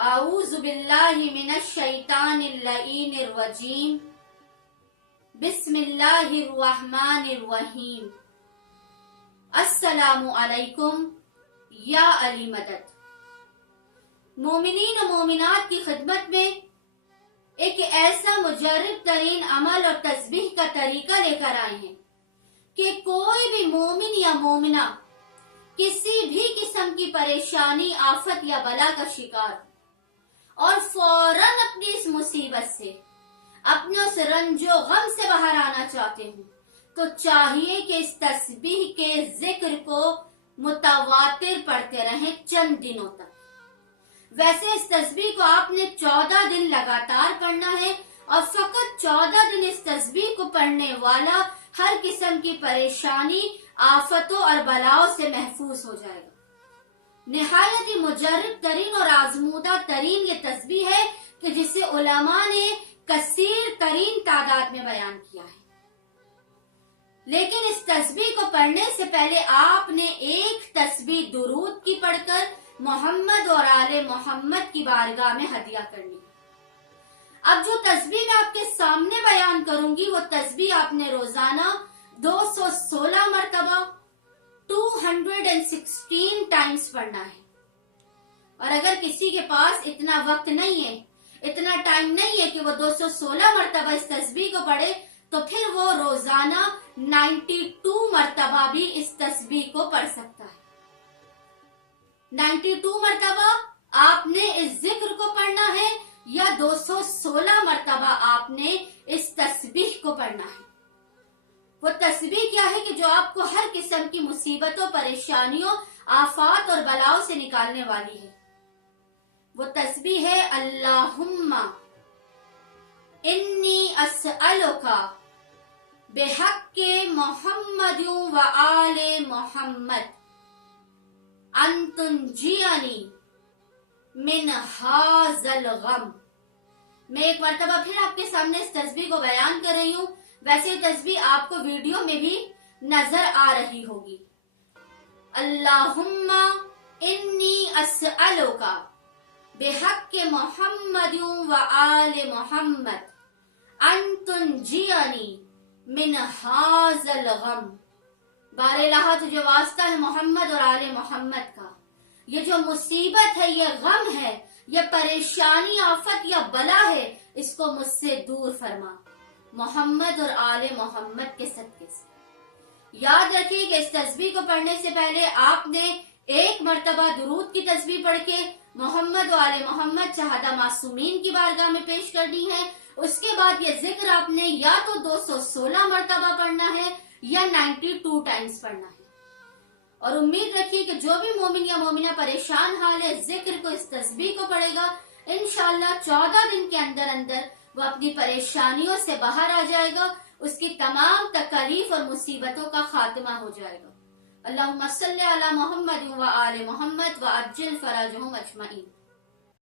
اعوذ باللہ من الشیطان اللعین الرجیم بسم اللہ الرحمن الرحیم السلام علیکم یا علی مدد۔ مومنین و مومنات کی خدمت میں ایک ایسا مجرب ترین عمل اور تسبیح کا طریقہ لے کر آئے ہیں کہ کوئی بھی مومن یا مومنہ کسی بھی قسم کی پریشانی، آفت یا بلا کا شکار اور فوراً اپنی اس مصیبت سے، اپنے اس رنج و غم سے باہر آنا چاہتے ہیں تو چاہیے کہ اس تسبیح کے ذکر کو متواتر پڑھتے رہیں چند دنوں تک۔ ویسے اس تسبیح کو آپ نے 14 دن لگاتار پڑھنا ہے اور فقط 14 دن اس تسبیح کو پڑھنے والا ہر قسم کی پریشانی، آفتوں اور بلاؤں سے محفوظ ہو جائے گا۔ نہایت ہی مجرب ترین اور آزمودہ ترین یہ تسبیح ہے کہ جسے علماء نے کثیر ترین تعداد میں بیان کیا ہے، لیکن اس تسبیح کو پڑھنے سے پہلے آپ نے ایک تسبیح درود کی پڑھ کر محمد اور آل محمد کی بارگاہ میں ہدیہ کرنی۔ اب جو تسبیح میں آپ کے سامنے بیان کروں گی وہ تسبیح آپ نے روزانہ 216 مرتبہ 216 ٹائمز پڑھنا ہے۔ اور اگر کسی کے پاس اتنا وقت نہیں ہے، اتنا ٹائم نہیں ہے کہ وہ 216 مرتبہ اس تسبیح کو پڑھے، تو پھر وہ روزانہ 92 مرتبہ بھی اس تسبیح کو پڑھ سکتا ہے۔ 92 مرتبہ آپ نے اس ذکر کو پڑھنا ہے یا 216 مرتبہ آپ نے اس تسبیح کو پڑھنا ہے۔ وہ تسبیح کیا ہے کہ جو آپ کو ہر قسم کی مصیبتوں، پریشانیوں، آفات اور بلاؤں سے نکالنے والی ہے۔ وہ تسبیح ہے اللہم انی اسألک بحق محمد و آل محمد ان تنجینی من ھذا الغم۔ میں ایک مرتبہ پھر آپ کے سامنے اس تسبیح کو بیان کر رہی ہوں، ویسے تسبیح آپ کو ویڈیو میں بھی نظر آ رہی ہوگی۔ اللہم انی اسألک بحق محمد و آل محمد ان تنجینی من ھذا الغم۔ بار الہ تجھے واسطہ ہے محمد اور آل محمد کا، یہ جو مصیبت ہے، یہ غم ہے، یہ پریشانی، آفت یا بلا ہے، اس کو مجھ سے دور فرما محمد اور آل محمد کے صدقے سے۔ یاد رکھیے کہ اس تسبیح کو پڑھنے سے پہلے آپ نے ایک مرتبہ درود کی تسبیح پڑھ کے محمد و آل محمد شہداء معصومین کی بارگاہ میں پیش کرنی ہے۔ اس کے بعد یہ ذکر آپ نے یا تو 216 مرتبہ پڑھنا ہے یا 92 ٹائمز پڑھنا ہے۔ اور امید رکھیے کہ جو بھی مومن یا مومنہ پریشان حال ہے، ذکر کو، اس تسبیح کو پڑھے گا، انشاءاللہ 14 دن کے اندر اندر وہ اپنی پریشانیوں سے باہر آ جائے گا، اس کی تمام تکالیف اور مصیبتوں کا خاتمہ ہو جائے گا۔ اللہم صلی علی محمد و آل محمد و عجل فرجہم اجمعین۔